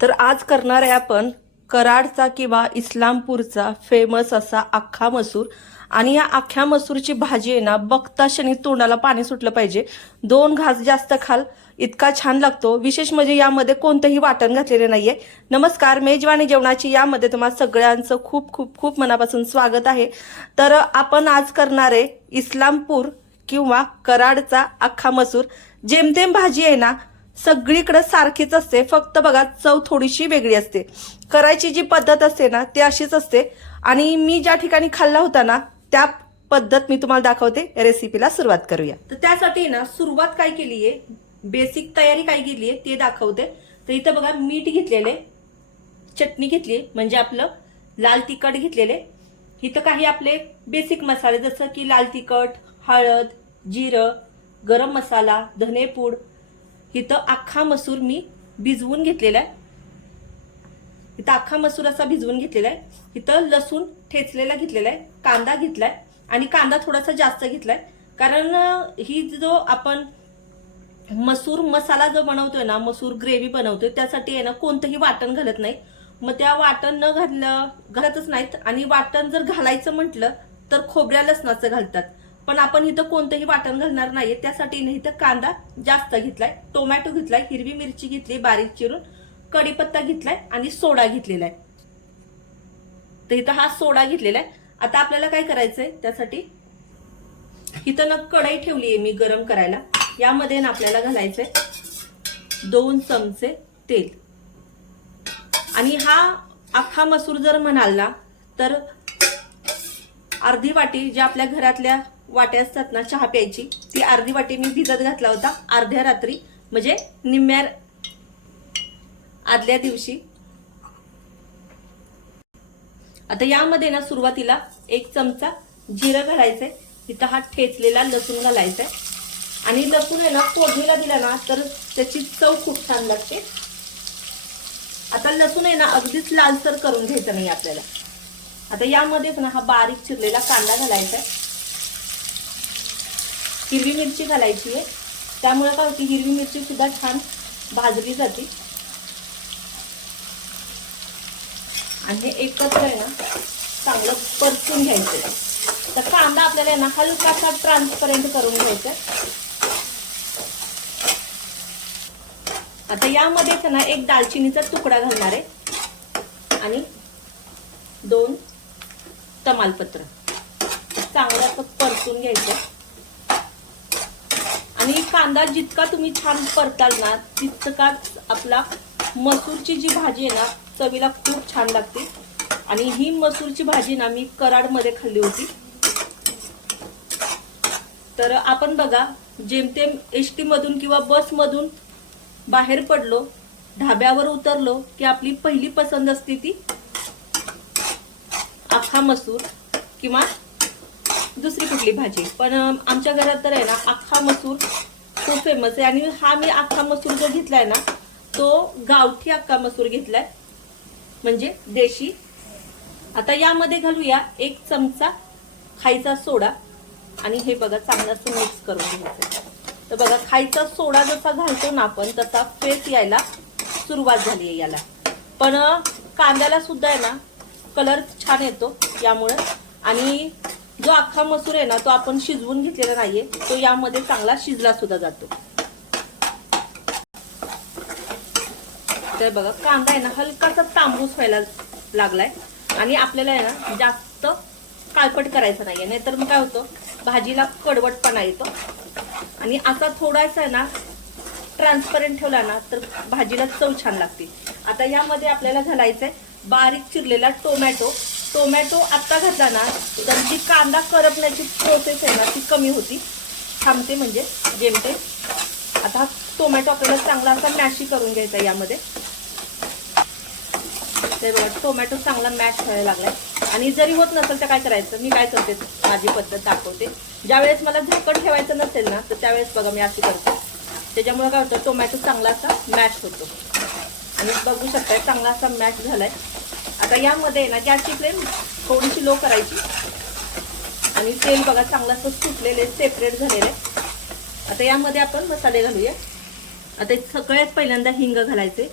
तर आज करणार आहे आपण कराडचा किंवा इस्लामपूरचा फेमस असा अख्खा मसूर. आणि या अख्ख्या मसूरची भाजी आहे ना बघता क्षणी तोंडाला पाणी सुटलं पाहिजे. दोन घास जास्त खाल इतका छान लागतो. विशेष म्हणजे यामध्ये कोणतंही वाटण घातलेले नाहीये. नमस्कार मेजवानी जेवणाची यामध्ये तुम्हाला सगळ्यांचं खूप खूप खूप मनापासून स्वागत आहे. तर आपण आज करणार आहे इस्लामपूर किंवा कराडचा अख्खा मसूर. जेमतेम भाजी आहे ना सगळीकडे सारखीच असते. फक्त बघा चव थोडीशी वेगळी असते. करायची जी पद्धत असते ना ती अशीच असते. आणि मी ज्या ठिकाणी खाल्ला होता ना त्या पद्धत मी तुम्हाला दाखवते. रेसिपीला सुरुवात करूया. तर त्यासाठी ना सुरुवात काय केली आहे बेसिक तयारी काय केली आहे ते दाखवते. तर इथं बघा मीठ घेतलेले. चटणी घेतली म्हणजे आपलं लाल तिखट घेतलेले. इथं काही आपले बेसिक मसाले जसं की लाल तिखट हळद जिरं गरम मसाला धनेपूड इथं अख्खा मसूर मी भिजवून घेतलेला आहे. इथं अख्खा मसूर असा भिजवून घेतलेला आहे. इथं लसूण ठेचलेला घेतलेला आहे. कांदा घेतलाय आणि कांदा थोडासा जास्त घेतलाय. कारण ही जो आपण मसूर मसाला जो बनवतोय ना मसूर ग्रेव्ही बनवतोय त्यासाठी आहे ना कोणतंही वाटण घालत नाही. मग त्या वाटण न घातलं घालतच नाहीत. आणि वाटण जर घालायचं म्हटलं तर खोबऱ्या लसणाचं घालतात. पण आपण इथं कोणतंही वाटण घालणार नाहीये. त्यासाठी नाही इथं कांदा जास्त घेतलाय टोमॅटो घेतलाय हिरवी मिरची घेतली बारीक चिरून कढीपत्ता घेतलाय आणि सोडा घेतलेला आहे तर इथं हा सोडा घेतलेला आहे आता आपल्याला काय करायचंय? त्यासाठी इथं ना कढई ठेवली आहे मी गरम करायला. यामध्ये ना आपल्याला घालायचंय दोन चमचे तेल. आणि हा अख्खा मसूर जर म्हणाल ना तर अर्धी वाटी ज्या आपल्या घरातल्या वाट्या असतात ना चहा प्यायची. ती अर्धी वाटी मी भिजत घातला होता अर्ध्या रात्री. म्हणजे निम्म्या आदल्या दिवशी. आता यामध्ये ना सुरुवातीला एक चमचा जिरं घालायचंय. इथं हा ठेचलेला लसूण घालायचाय. आणि लसूण आहे ना फोडणीला दिला ना तर त्याची चव खूप छान लागते. आता लसूण आहे ना अगदीच लालसर करून घ्यायचं नाही आपल्याला. आता यामध्येच ना हा बारीक चिरलेला कांदा घालायचा आहे. हिरवी मिरची घालायची आहे. त्यामुळे काय होती हिरवी मिरची सुद्धा छान भाजली जाते. आणि हे एकत्र आहे ना चांगलं परतून घ्यायचं तर कांदा आपल्याला आहे ना हलकासा ट्रान्सपरंट करून घ्यायचा आता यामध्येच ना एक दालचिनीचा तुकडा घालणार आहे. आणि दोन तमालपत्र. चांगलं असं परतून घ्यायचं आणि कांदा जितका तुम्ही छान परताल ना तितकाच आपला मसूरची जी भाजी आहे ना चवीला खूप छान लागते. आणि ही मसूरची भाजी ना मी कराडमध्ये खाल्ली होती. तर आपण बघा जेमतेम एस टी मधून किंवा बस मधून बाहेर पडलो ढाब्यावर उतरलो की आपली पहिली पसंत असते ती अख्खा मसूर किंवा दुसरी कुठली भाजी? पण आमच्या घरात तर आहे ना अख्खा मसूर खूप फेमस आहे. आणि हा मी अख्खा मसूर जो घेतलाय ना तो गावठी अख्खा मसूर घेतलाय. म्हणजे देशी. आता यामध्ये घालूया एक चमचा खायचा सोडा. आणि हे बघा चांगलं असं मिक्स करून घ्यायचं. तर बघा खायचा सोडा जसा घालतो ना आपण तसा फेस यायला सुरुवात झाली आहे याला. पण कांद्याला सुद्धा आहे ना कलर छान येतो यामुळे. आणि जो अख्खा मसूर आहे ना तो आपण शिजवून घेतलेला नाहीये तो यामध्ये चांगला शिजला सुद्धा जातो. तर बघा कांदा आहे ना हलकासा तांबूस व्हायला लागलाय. आणि आपल्याला आहे ना जास्त काळपट करायचं नाहीये. नाहीतर मग काय होतं भाजीला कडवटपणा येतो. आणि असा थोडासा आहे ना ट्रान्सपरंट ठेवला ना तर भाजीला चव छान लागते. आता यामध्ये आपल्याला घालायचंय बारीक चिरलेला टोमॅटो. टोमॅटो आत्ता घातला ना तर जी कांदा करपण्याची प्रोसेस आहे ना ती कमी होती. थांबते म्हणजे जेमते आता हा टोमॅटो आपल्याला चांगला असा मॅशी करून घ्यायचा यामध्ये. ते बघा टोमॅटो चांगला मॅश व्हायला लागलाय. आणि जरी होत नसेल तर काय करायचं? मी काय करते? माझी पद्धत दाखवते. ज्यावेळेस मला झाकण ठेवायचं नसेल ना तर त्यावेळेस बघा मी अशी करते. त्याच्यामुळे काय होतं? टोमॅटो चांगला असा मॅश होतो. आणि बघू शकताय चांगला असा मॅश झालाय. आता यामध्ये ना गॅसची फ्लेम थोडीशी लो करायची. आणि तेल बघा चांगलं असं सुटलेले सेपरेट झालेले आता यामध्ये आपण मसाले घालूया. आता सगळ्यात पहिल्यांदा हिंग घालायचे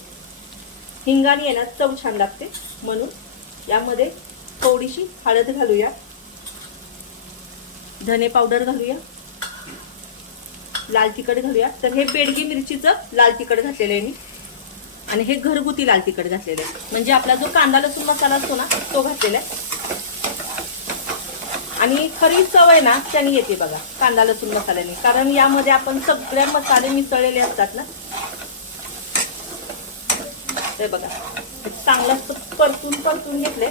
हिंगाने आहे ना चव छान लागते म्हणून यामध्ये थोडीशी हळद घालूया. धने पावडर घालूया. लाल तिखट घालूया. तर हे बेडगी मिरचीचं लाल तिखट घातलेलं आहे मी. आणि हे घरगुती लाल तिखट घातलेलं आहे. म्हणजे आपला जो कांदा लसूण मसाला असतो ना तो घातलेला आहे. आणि खरी चव आहे ना त्याने येते बघा कांदा लसूण मसाल्याने. कारण यामध्ये आपण सगळे मसाले मिसळलेले असतात ना. ते बघा चांगलं परतून परतून घेतले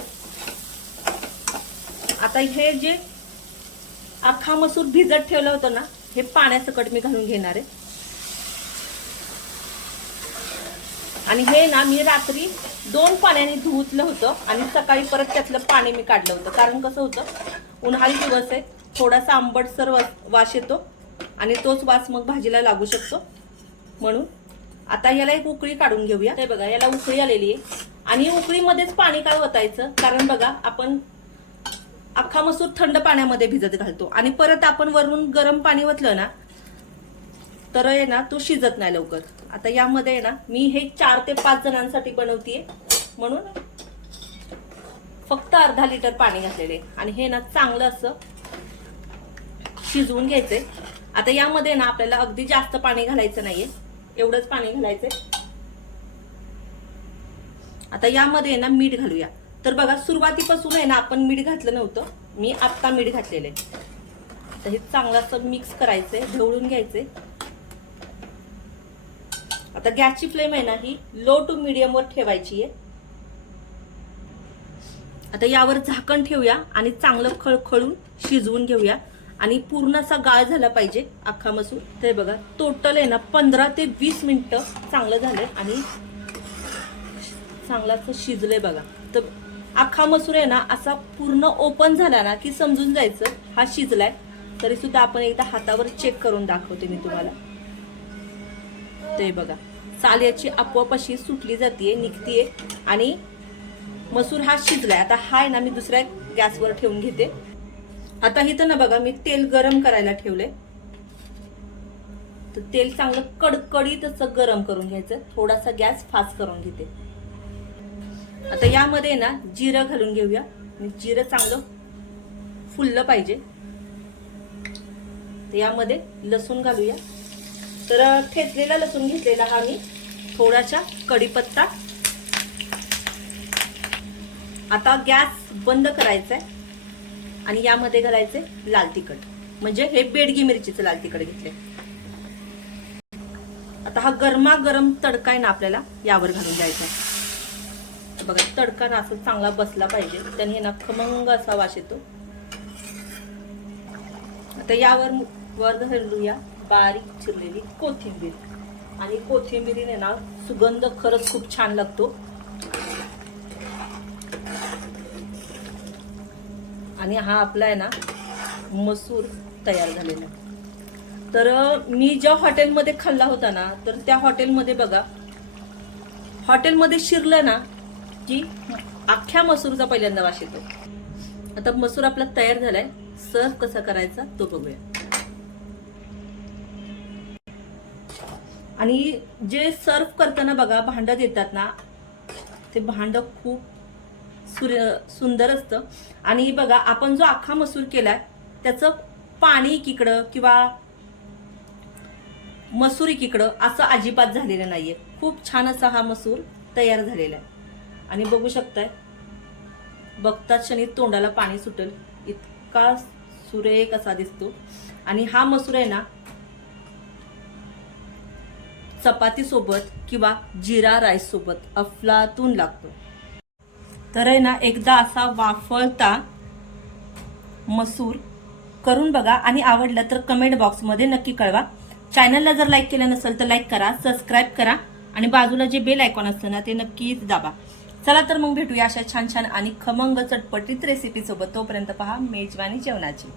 आता हे जे अख्खा मसूर भिजत ठेवलं होतं ना हे पाण्यासकट मी घालून घेणार आहे. आणि हे ना मी रात्री दोन पाण्याने धुतलं होतं आणि सकाळी परत त्यातलं पाणी मी काढलं होतं. कारण कसं होतं उन्हाळी दिवस आहे थोडासा आंबटसर वास- येतो आणि तोच वास मग भाजीला लागू शकतो. म्हणून आता याला एक उकळी काढून घेऊया. हे बघा याला उकळी आलेली आहे. आणि उकळीमध्येच पाणी काय होतायचं कारण बघा आपण अख्खा मसूर थंड पाण्यामध्ये भिजत घालतो. आणि परत आपण वरून गरम पाणी ओतलं ना तर आहे ना तो शिजत नाही लवकर. आता यामध्ये आहे ना मी हे चार ते पाच जणांसाठी बनवतीये. म्हणून फक्त अर्धा लिटर पाणी घातलेले. आणि हे ना चांगलं असं शिजवून घ्यायचंय. आता यामध्ये ना आपल्याला अगदी जास्त पाणी घालायचं नाहीये. एवढंच पाणी घालायचंय. आता यामध्ये आहे ना मीठ घालूया. तर बघा सुरुवातीपासून आहे ना आपण मीठ घातलं नव्हतं. मी आत्ता मीठ घातलेलं आहे तर हे चांगलं असं मिक्स करायचंय ढवळून घ्यायचंय. आता गॅसची फ्लेम आहे ना ही लो टू मिडियमवर ठेवायची आहे. आता यावर झाकण ठेवूया आणि चांगलं खळखळून शिजवून घेऊया. आणि पूर्ण असा गाळ झाला पाहिजे अख्खा मसूर ते बघा टोटल आहे ना पंधरा ते वीस मिनटं चांगलं झालंय आणि चांगलं असं शिजलंय बघा. तर अख्खा मसूर आहे ना असा पूर्ण ओपन झाला ना की समजून जायचं हा शिजलाय. तरी सुद्धा आपण एकदा हातावर चेक करून दाखवते मी तुम्हाला. निघतोय बघा. साल याची आपोआप अशी सुटली जाते निघतीये आणि मसूर हा शिजलाय. आता हा आहे ना मी दुसऱ्या गॅसवर ठेवून घेते. आता इथं ना बघा मी तेल गरम करायला ठेवलंय. तर तेल चांगलं कडकडीत गरम करून घ्यायचं. थोडासा गॅस फास्ट करून घेते. आता यामध्ये ना जिरं घालून घेऊया. जिरं चांगलं फुललं पाहिजे. तर यामध्ये लसूण घालूया. तर ठेचलेला लसूण घेतलेला हा मी. थोडासा कढीपत्ता. आता गॅस बंद करायचा आहे आणि यामध्ये घालायचे लाल तिखट. म्हणजे हे बेडगी मिरचीचं लाल तिखट घेतले आता हा गरमा गरम तडका आहे ना आपल्याला यावर घालून द्यायचा आहे बघा तडका ना असं चांगला बसला पाहिजे. त्याने ना खमंग असा वास येतो. आता यावर वर घालूया बारीक चिरलेली कोथिंबीर. आणि कोथिंबीरीने ना सुगंध खरंच खूप छान लागतो. आणि हा आपला आहे ना मसूर तयार झालेला. तर मी ज्या हॉटेलमध्ये खाल्ला होता ना तर त्या हॉटेलमध्ये बघा हॉटेलमध्ये शिरलं ना की अख्ख्या मसूरचा पहिल्यांदा वास येतो. आता मसूर आपला तयार झालाय. सर्व कसा करायचा तो बघूया. आणि जे सर्व करताना बघा भांड देतात ना ते भांड खूप सूर्य सुंदर असतं. आणि बघा आपण जो अख्खा मसूर केलाय त्याचं पाणी एकीकडं किंवा मसूर एकीकडं असं अजिबात झालेलं नाहीये. खूप छान असा हा मसूर तयार झालेला आहे. आणि बघू शकताय बघता क्षणी तोंडाला पाणी सुटेल. इतका सुरेख असा दिसतो. आणि हा मसूर आहे ना चपातीसोबत किंवा जिरा राईस सोबत अफलातून लागतो. तर आहे ना एकदा असा वाफळता मसूर करून बघा. आणि आवडलं तर कमेंट बॉक्समध्ये नक्की कळवा. चॅनलला जर लाईक केलं नसेल तर लाईक करा सबस्क्राईब करा. आणि बाजूला जे बेल आयकॉन असतं ना ते नक्कीच दाबा. चला तर मग भेटूया अशा छान छान आणि खमंग चटपटीत रेसिपीसोबत तोपर्यंत पहा मेजवानी जेवणाची.